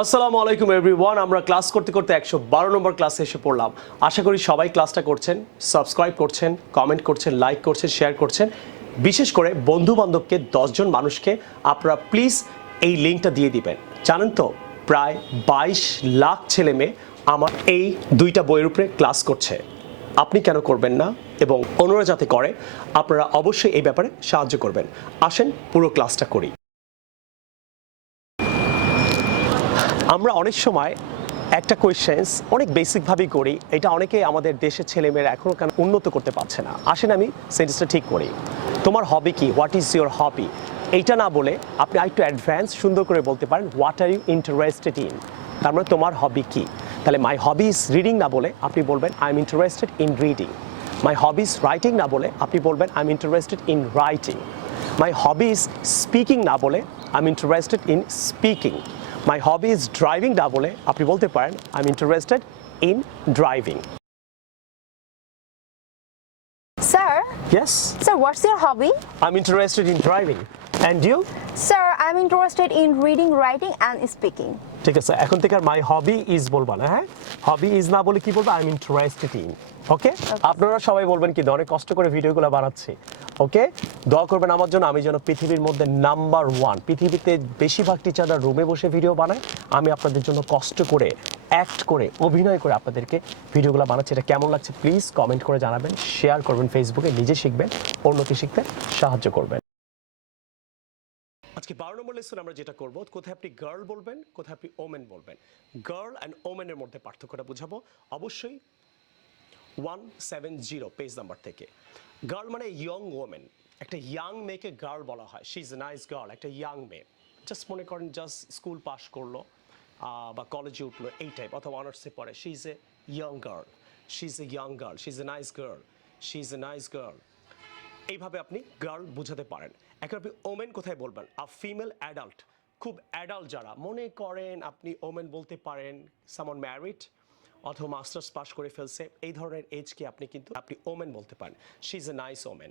আসসালামু আলাইকুম এভরিওয়ান। আমরা ক্লাস করতে করতে 112 নম্বর ক্লাসে এসে পড়লাম। আশা করি সবাই ক্লাসটা করছেন, সাবস্ক্রাইব করছেন, কমেন্ট করছেন, লাইক করছেন, শেয়ার করছেন। বিশেষ করে বন্ধু বান্ধবকে 10 জন মানুষকে আপনারা প্লিজ এই লিঙ্কটা দিয়ে দিবেন। জানেন তো প্রায় 22 লাখ ছেলে মেয়ে আমার এই দুইটা বইয়ের উপরে ক্লাস করছে। আপনি কেন করবেন না? এবং অন্যরা যাতে করে আপনারা অবশ্যই এই ব্যাপারে সাহায্য করবেন। আসেন পুরো ক্লাসটা করি। আমরা অনেক সময় একটা কোয়েশ্চেন্স অনেক বেসিকভাবেই করি, এটা অনেকে আমাদের দেশের ছেলেমেয়েরা এখনও কেন উন্নত করতে পারছে না। আসেন আমি সেন্টেন্সটা ঠিক করি। তোমার হবি কি? What is your hobby? এইটা না বলে আপনি আরেকটু অ্যাডভান্স সুন্দর করে বলতে পারেন what are you interested in. তার মানে তোমার হবি কি? তাহলে মাই হবি ইজ রিডিং না বলে আপনি বলবেন I am interested in reading. My hobby is writing না বলে আপনি বলবেন I am interested in writing. My hobby is speaking না বলে I am interested in speaking. My hobby is driving না বলে আপনি বলতে পারেন I'm interested in driving. Sir? Yes? Sir, what's your hobby? I'm interested in driving. And you? Sir, I'm interested in reading, writing and speaking. ঠিক আছে, এখন থেকে আর মাই hobby is বলবা না, হ্যাঁ? হবি ইজ না বলে কি বলবো? I am interested in. Okay? আপনারা সবাই বলবেন কি অনেক কষ্ট করে ভিডিওগুলো বানাচ্ছি। ওকে? দোয়া করবেন আমার জন্য, আমি যেন পৃথিবীর মধ্যে নাম্বার 1। পৃথিবীতে বেশিরভাগ টিচাররা রুমে বসে ভিডিও বানায়, আমি আপনাদের জন্য কষ্ট করে অ্যাক্ট করে অভিনয় করে আপনাদেরকে ভিডিওগুলো বানাচ্ছি। এটা কেমন লাগছে প্লিজ কমেন্ট করে জানাবেন, শেয়ার করবেন ফেসবুকে, নিজে শিখবেন, অন্যকে শিখতে সাহায্য করবেন। আজকে 12 নম্বর লেসন আমরা যেটা করব, কোথায় আপনি গার্ল বলবেন, কোথায় আপনি ওমেন বলবেন। গার্ল অ্যান্ড ওমেনের মধ্যে পার্থক্যটা বুঝাবো অবশ্যই 170 পেজ নাম্বার থেকে। গার্ল মানে ইয়ং ওমেন, একটা ইয়াং মেয়েকে গার্ল বলা হয়। She is a nice girl, একটা ইয়াং মেয়ে। জাস্ট মনে করেন জাস্ট স্কুল পাস করলো বা কলেজে উঠলো এই টাইপ, অথবা অনার্সে পড়ে। She is a young girl, she is a young girl, she is a nice girl, she is a nice girl. এইভাবে আপনি গার্ল বুঝাতে পারেন। এখন আপনি ওমেন কোথায় বলবেন? আ ফিমেল অ্যাডাল্ট, খুব অ্যাডাল্ট যারা, মনে করেন আপনি ওমেন বলতে পারেন সামন ম্যারিড অথবা মাস্টার্স পাস করে ফেলছে, এই ধরনের এজকে আপনি কিন্তু আপনি ওমেন বলতে পারেন। She is a nice women.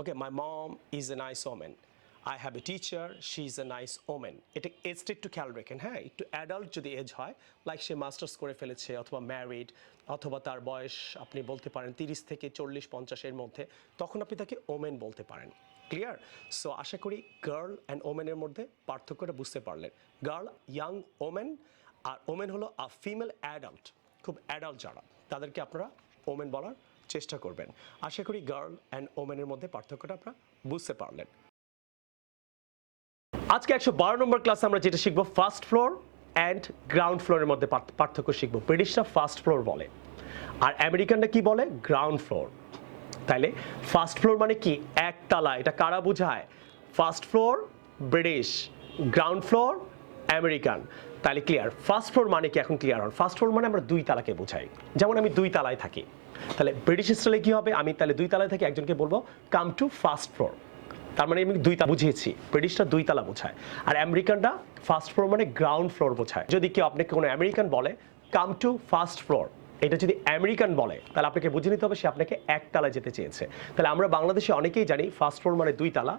Okay, my mom is a nice women. I have a teacher, she is a nice women. এটা এজটা একটু খেয়াল রাখেন, হ্যাঁ? একটু অ্যাডাল্ট যদি এজ হয়, লাইক সে মাস্টার্স করে ফেলেছে অথবা ম্যারিড অথবা তার বয়স আপনি বলতে পারেন 30 থেকে 40-50 এর মধ্যে, তখন আপনি তাকে ওমেন বলতে পারেন। ক্লিয়ার? সো আশা করি গার্ল অ্যান্ড ওমেনের মধ্যে পার্থক্যটা বুঝতে পারলেন। গার্ল ইয়াং ওমেন, আর ওমেন হলো আ ফিমেল অ্যাডাল্ট, খুব অ্যাডাল্ট যারা, তাদেরকে আপনারা ওমেন বলার চেষ্টা করবেন। আশা করি গার্ল অ্যান্ড ওমেনের মধ্যে পার্থক্যটা আপনারা বুঝতে পারলেন। আজকে 112 নম্বর ক্লাসে আমরা যেটা শিখবো, ফার্স্ট ফ্লোর অ্যান্ড গ্রাউন্ড ফ্লোরের মধ্যে পার্থক্য শিখবো। ব্রিটিশরা ফার্স্ট ফ্লোর বলে আর আমেরিকানরা কি বলে? Ground floor. তাইলে ফার্স্ট ফ্লোর মানে কি? একতলা। এটা কারা বোঝায়? First floor British, ground floor American. তাহলে ক্লিয়ার? ফার্স্ট ফ্লোর মানে কি এখন ক্লিয়ার হন? ফার্স্ট ফ্লোর মানে আমরা 2 তালাকে বোঝাই। যেমন আমি 2 তালায় থাকি, তাহলে ব্রিটিশ স্টাইলে কি হবে? আমি তাহলে 2 তালায় থাকি, একজনকে বলবো কাম টু ফার্স্ট ফ্লোর। তার মানে আমি 2 তালা বুঝিয়েছি। ব্রিটিশরা 2 তালা বোঝায়, আর আমেরিকানরা ফার্স্ট ফ্লোর মানে গ্রাউন্ড ফ্লোর বোঝায়। যদি কেউ আপনাকে কোনো আমেরিকান বলে কাম টু ফার্স্ট ফ্লোর, এটা যদি আমেরিকান বলে তাহলে আপনাকে বুঝে নিতে হবে সে আপনাকে 1 তালায় যেতে চেয়েছে। তাহলে আমরা বাংলাদেশে অনেকেই জানি ফার্স্ট ফ্লোর মানে 2 তালা,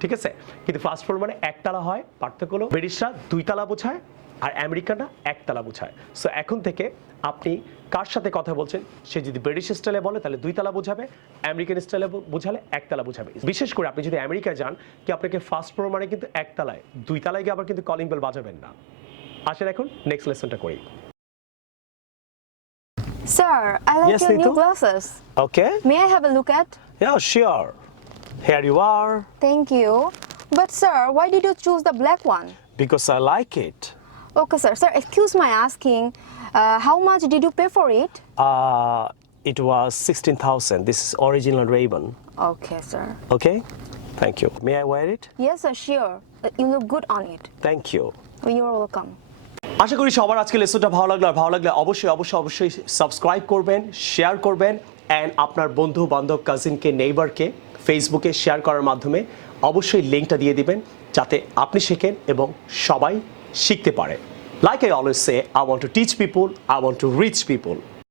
ঠিক আছে? কিন্তু ফার্স্ট ফ্লোর মানে 1 তালা হয়। পার্থক্য হলো ব্রিটিশরা 2 তালা বোঝায় আর আমেরিকানরা 1 তালা বোঝায়। সো এখন থেকে আপনি কার সাথে কথা বলছেন, সে যদি ব্রিটিশ স্টাইলে বলে তাহলে 2 তালা বোঝাবে, আমেরিকান স্টাইলে বোঝালে 1 তালা বোঝাবে। বিশেষ করে আপনি যদি আমেরিকায় যান, কি আপনাকে ফার্স্ট ফ্লোর মানে কিন্তু 1 তালায়, 2 তালায় গিয়ে আবার কিন্তু কলিং বেল বাজাবেন না। আসেন এখন নেক্সট লেসনটা করি। Sir, I like Yes, your new Nitu? glasses. Okay. May I have a look at? Yeah, sure. Here you are. Thank you. But sir, why did you choose the black one? Because I like it. Okay, sir. Sir, excuse my asking, how much did you pay for it? It was 16,000. This is original Ray-Ban. Okay, sir. Okay? Thank you. May I wear it? Yes, sir, sure. You look good on it. Thank you. You're welcome. আশা করি সবার আজকে লেসনটা ভালো লাগলো। আর ভালো লাগলে অবশ্যই অবশ্যই অবশ্যই সাবস্ক্রাইব করবেন, শেয়ার করবেন, অ্যান্ড আপনার বন্ধু বান্ধব কাজিনকে নেইবারকে ফেসবুকে শেয়ার করার মাধ্যমে অবশ্যই লিঙ্কটা দিয়ে দিবেন, যাতে আপনি শেখেন এবং সবাই শিখতে পারে। Like I always say, I want to teach people, I want to reach people.